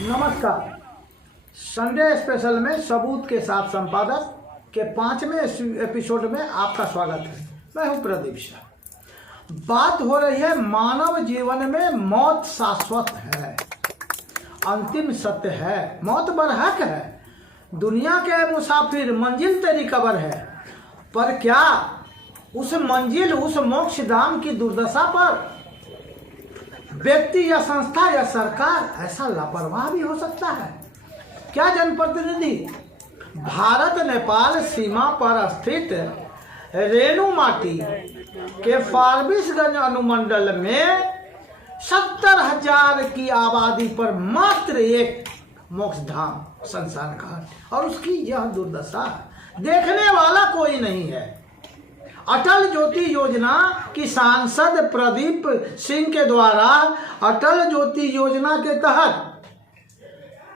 नमस्कार। Sunday special में सबूत के साथ संपादक के 5वें एपिसोड में आपका स्वागत है। मैं हूं प्रदीप शाह। बात हो रही है मानव जीवन में मौत शाश्वत है, अंतिम सत्य है, मौत बरहक है। दुनिया के मुसाफिर मंजिल तेरी कब्र है, पर क्या उस मंजिल, उस मोक्ष धाम की दुर्दशा पर व्यक्ति या संस्था या सरकार ऐसा लापरवाह भी हो सकता है? क्या जनप्रतिनिधि भारत नेपाल सीमा पर स्थित रेणुमाटी के फारबिसगंज अनुमंडल में 70,000 की आबादी पर मात्र एक मोक्षधाम शमशान घाट, और उसकी यह दुर्दशा देखने वाला कोई नहीं है। अटल ज्योति योजना की सांसद प्रदीप सिंह के द्वारा अटल ज्योति योजना के तहत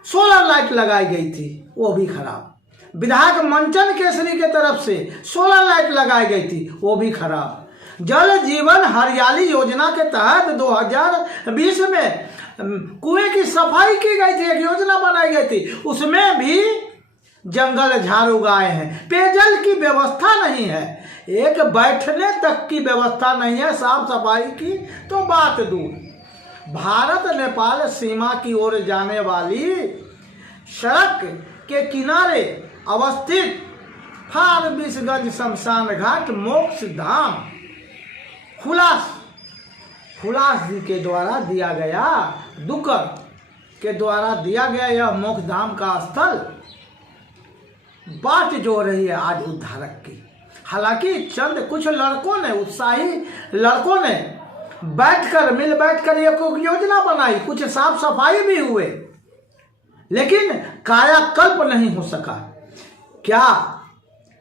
सोलर लाइट लगाई गई थी, वो भी खराब। विधायक मंचन केसरी के तरफ से सोलर लाइट लगाई गई थी, वो भी खराब। जल जीवन हरियाली योजना के तहत 2020 में कुएं की सफाई की गई थी, एक योजना बनाई गई थी, उसमें भी जंगल झाड़ उगाए हैं। पेयजल की व्यवस्था नहीं है, एक बैठने तक की व्यवस्था नहीं है, साफ सफाई की तो बात दूर। भारत नेपाल सीमा की ओर जाने वाली सड़क के किनारे अवस्थित फारबिसगंज शमशान घाट मोक्ष धाम खुलास जी के द्वारा दिया गया, दुकर के द्वारा दिया गया यह मोक्ष धाम का स्थल बाट जो रही है आज उद्धारक की। हालांकि चंद कुछ लड़कों ने, उत्साही लड़कों ने मिल बैठकर एक योजना बनाई, कुछ साफ सफाई भी हुए, लेकिन कायाकल्प नहीं हो सका। क्या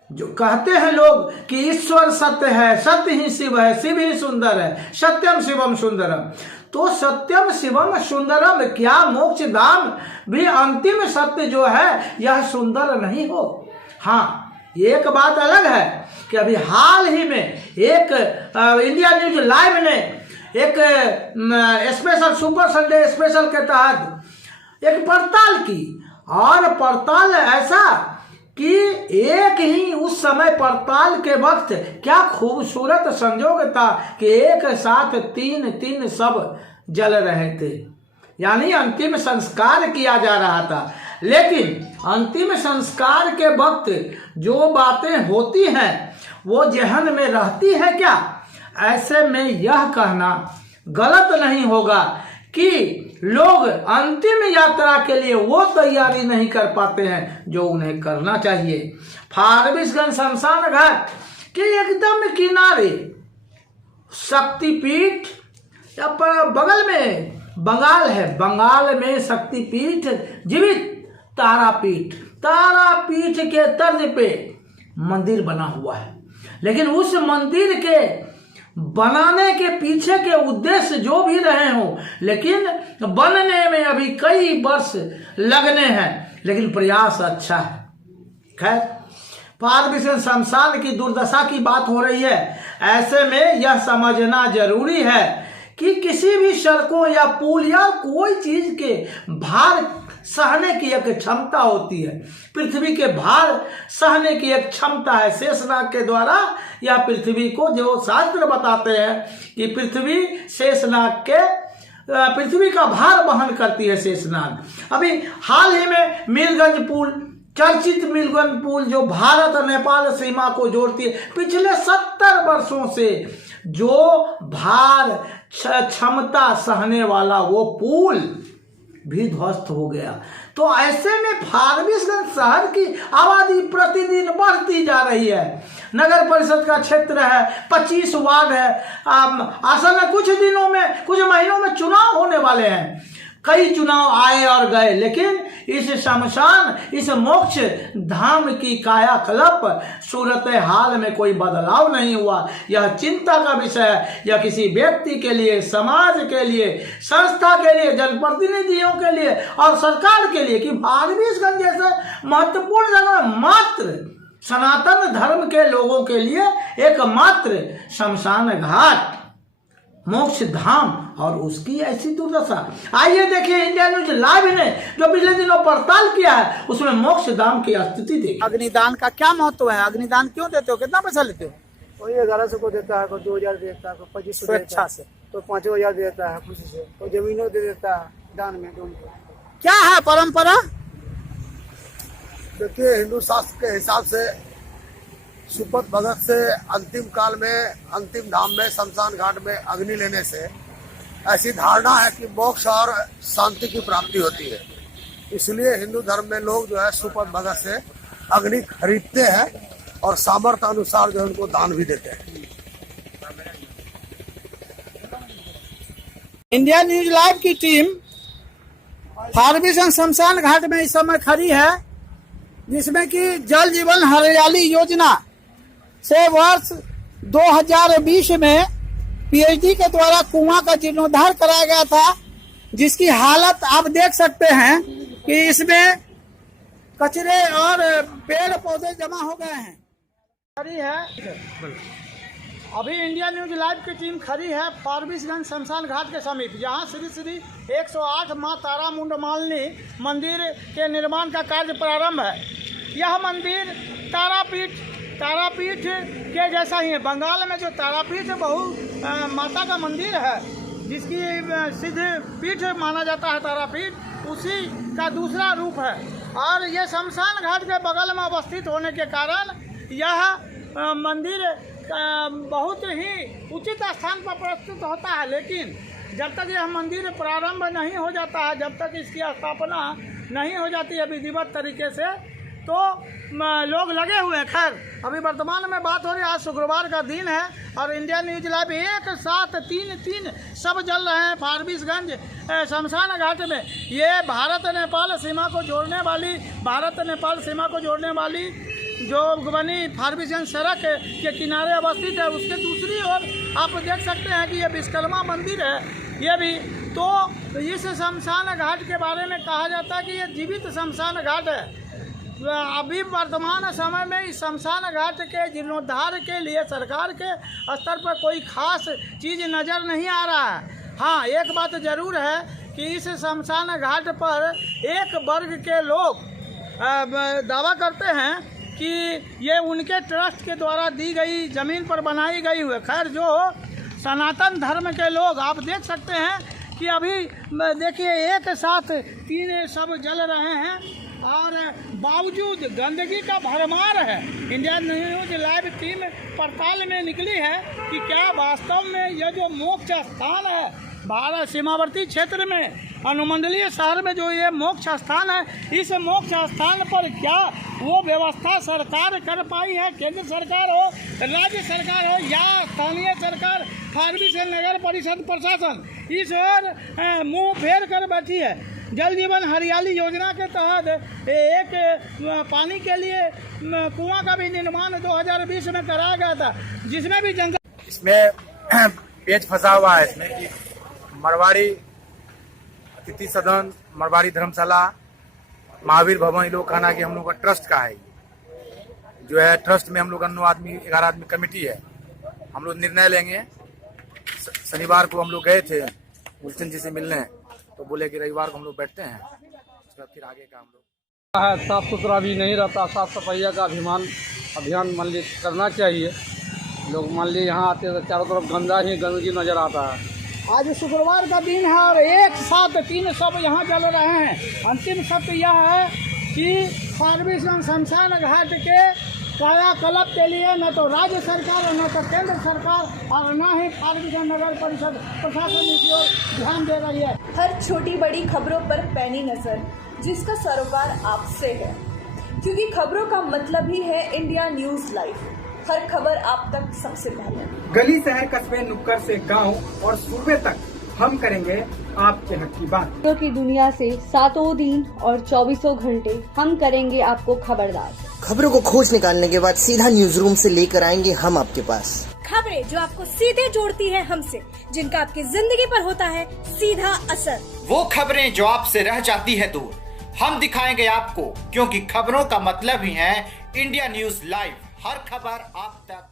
जो कहते हैं लोग कि ईश्वर सत्य है, सत्य ही शिव है, शिव ही सुंदर है, सत्यम शिवम सुंदरम। तो सत्यम शिवम सुंदरम, क्या मोक्ष धाम भी अंतिम सत्य जो है यह सुंदर नहीं हो? हाँ, एक बात अलग है कि अभी हाल ही में एक इंडिया न्यूज लाइव ने एक स्पेशल सुपर संडे स्पेशल के तहत एक पड़ताल की, और पड़ताल ऐसा कि एक ही उस समय पड़ताल के वक्त क्या खूबसूरत संजोग था कि एक साथ तीन सब जल रहे थे, यानी अंतिम संस्कार किया जा रहा था। लेकिन अंतिम संस्कार के वक्त जो बातें होती हैं वो जहन में रहती है क्या? ऐसे में यह कहना गलत नहीं होगा कि लोग अंतिम यात्रा के लिए वो तैयारी नहीं कर पाते हैं जो उन्हें करना चाहिए। फारबिसगंज शमशान घाट के एकदम किनारे शक्तिपीठ, या बगल में बंगाल है, बंगाल में शक्तिपीठ, जीवित तारापीठ के तर्ज पे मंदिर बना हुआ है। लेकिन उस मंदिर के बनाने के पीछे के उद्देश्य जो भी रहे हों, लेकिन बनने में अभी कई वर्ष लगने हैं, लेकिन प्रयास अच्छा है। खैर, फारबिसगंज शमशान की दुर्दशा की बात हो रही है। ऐसे में यह समझना जरूरी है कि किसी भी सड़कों या पुल या कोई चीज के भार सहने की एक क्षमता होती है। पृथ्वी के भार सहने की एक क्षमता है शेषनाग के द्वारा। या पृथ्वी को जो शास्त्र बताते हैं कि पृथ्वी का भार वहन करती है शेषनाग। अभी हाल ही में मीरगंज पुल, चर्चित मीरगंज पुल जो भारत और नेपाल सीमा को जोड़ती है, पिछले 70 वर्षों से जो भार क्षमता सहने वाला वो पुल भी ध्वस्त हो गया। तो ऐसे में फारबिसगंज शहर की आबादी प्रतिदिन बढ़ती जा रही है। नगर परिषद का क्षेत्र है, 25 वार्ड है। असल में कुछ दिनों में, कुछ महीनों में चुनाव होने वाले हैं। कई चुनाव आए और गए, लेकिन इस शमशान, इस मोक्ष धाम की कायाकल्प सूरत हाल में कोई बदलाव नहीं हुआ। यह चिंता का विषय है, यह किसी व्यक्ति के लिए, समाज के लिए, संस्था के लिए, जनप्रतिनिधियों के लिए और सरकार के लिए कि फारबिसगंज जैसे महत्वपूर्ण जगह मात्र सनातन धर्म के लोगों के लिए एकमात्र शमशान घाट मोक्ष धाम और उसकी ऐसी दुर्दशा। आइए देखिए इंडिया न्यूज लाइव ने जो पिछले दिनों पड़ताल किया है उसमें मोक्ष धाम की स्थिति देखिए। अग्निदान का क्या महत्व है? अग्निदान क्यों देते हो? कितना पैसा लेते हो? कोई 1100 को देता है, कोई 2000 देता है, कोई 2500 देता स्वेच्छा है, से। तो 5000 देता है खुशी से, कोई जमीनों दे देता है दान में उनको। क्या है परंपरा? देखिए हिंदू शास्त्र के हिसाब से सुपथ भगत से अंतिम काल में अंतिम धाम में शमशान घाट में अग्नि लेने से ऐसी धारणा है कि मोक्ष और शांति की प्राप्ति होती है। इसलिए हिंदू धर्म में लोग जो है सुपथ भगत से अग्नि खरीदते हैं और सामर्थ्य अनुसार जो है उनको दान भी देते हैं। इंडिया न्यूज लाइव की टीम फारबिसगंज शमशान घाट में इस समय खड़ी है, जिसमें कि जल जीवन हरियाली योजना से वर्ष 2020 में पीएचडी के द्वारा कुआं का जीर्णोद्धार कराया गया था, जिसकी हालत आप देख सकते हैं कि इसमें कचरे और पेड़ पौधे जमा हो गए हैं। खड़ी है अभी इंडिया न्यूज लाइव की टीम खड़ी है फारबिसगंज शमशान घाट के समीप, जहां श्री श्री 108 मां तारा मुंड मालिनी मंदिर के निर्माण का कार्य प्रारंभ है। यह मंदिर तारापीठ के जैसा ही है। बंगाल में जो तारापीठ बहु माता का मंदिर है, जिसकी सिद्ध पीठ माना जाता है तारापीठ, उसी का दूसरा रूप है। और ये शमशान घाट के बगल में अवस्थित होने के कारण यह मंदिर बहुत ही उचित स्थान पर प्रस्तुत होता है। लेकिन जब तक यह मंदिर प्रारंभ नहीं हो जाता है, जब तक इसकी स्थापना नहीं हो जाती है विधिवत तरीके से, तो लोग लगे हुए हैं। खैर अभी वर्तमान में बात हो रही है, आज शुक्रवार का दिन है और इंडिया न्यूज लाइव एक साथ तीन सब जल रहे हैं फारबिसगंज शमशान घाट में। ये भारत नेपाल सीमा को जोड़ने वाली जो बनी फारबिसगंज सड़क के किनारे अवस्थित है, उसके दूसरी ओर आप देख सकते हैं कि ये विश्वकर्मा मंदिर है। ये भी तो इस शमशान घाट के बारे में कहा जाता है कि ये जीवित शमशान घाट है। अभी वर्तमान समय में इस शमशान घाट के जीर्णोद्धार के लिए सरकार के स्तर पर कोई खास चीज़ नज़र नहीं आ रहा है। हाँ, एक बात ज़रूर है कि इस शमशान घाट पर एक वर्ग के लोग दावा करते हैं कि ये उनके ट्रस्ट के द्वारा दी गई ज़मीन पर बनाई गई हुई। खैर जो सनातन धर्म के लोग आप देख सकते हैं कि अभी देखिए एक साथ तीन सब जल रहे हैं और बावजूद गंदगी का भरमार है। इंडिया न्यूज लाइव टीम पड़ताल में निकली है कि क्या वास्तव में यह जो मोक्ष स्थान है भारत सीमावर्ती क्षेत्र में अनुमंडलीय शहर में जो ये मोक्ष स्थान है, इस मोक्ष स्थान पर क्या वो व्यवस्था सरकार कर पाई है? केंद्र सरकार हो, राज्य सरकार हो या स्थानीय सरकार फारबिसगंज नगर परिषद प्रशासन इस ओर मुंह फेर कर बैठी है। जल जीवन हरियाली योजना के तहत एक पानी के लिए कुआं का भी निर्माण 2020 में कराया गया था, जिसमें भी जंगल इसमें पेच फंसा हुआ है। इसमें कि मरवाड़ी अतिथि सदन, मरवाड़ी धर्मशाला, महावीर भवन, ये लोग कहना कि हम लोग का ट्रस्ट का है। जो है ट्रस्ट में हम लोग 11 आदमी कमेटी है। हम लोग निर्णय लेंगे। शनिवार को हम लोग गए थे गुलशन जी से मिलने, तो बोले कि रविवार को हम लोग बैठते हैं, उसके बाद फिर आगे का हम लोग साफ सुथरा भी नहीं रहता। साफ सफाई का अभियान मान लीजिए करना चाहिए। लोग मान लीजिए यहाँ आते हैं तो चारों तरफ गंदगी नज़र आता है। आज शुक्रवार का दिन है और एक साथ तीन सब यहाँ जल रहे हैं। अंतिम सत्य यह है कि फारबिसगंज शमशान घाट के कायाकल्प के लिए न तो राज्य सरकार न तो केंद्र सरकार और न ही फारबिसगंज नगर परिषद प्रशासन की ओर ध्यान दे रही है। हर छोटी बड़ी खबरों पर पैनी नजर, जिसका सरोकार आपसे है, क्योंकि खबरों का मतलब ही है इंडिया न्यूज लाइव। हर खबर आप तक सबसे पहले। गली शहर कस्बे नुक्कड़ से गांव और सूबे तक हम करेंगे आपके हक की बात। खबरों की दुनिया से 7 दिन और 24 घंटे हम करेंगे आपको खबरदार। खबरों को खोज निकालने के बाद सीधा न्यूज रूम से लेकर आएंगे हम आपके पास। खबरें जो आपको सीधे जोड़ती है हमसे, जिनका आपकी जिंदगी पर होता है सीधा असर। वो खबरें जो आपसे रह जाती है दूर, हम दिखाएंगे आपको, क्योंकि खबरों का मतलब ही है इंडिया न्यूज लाइव। हर खबर आप तक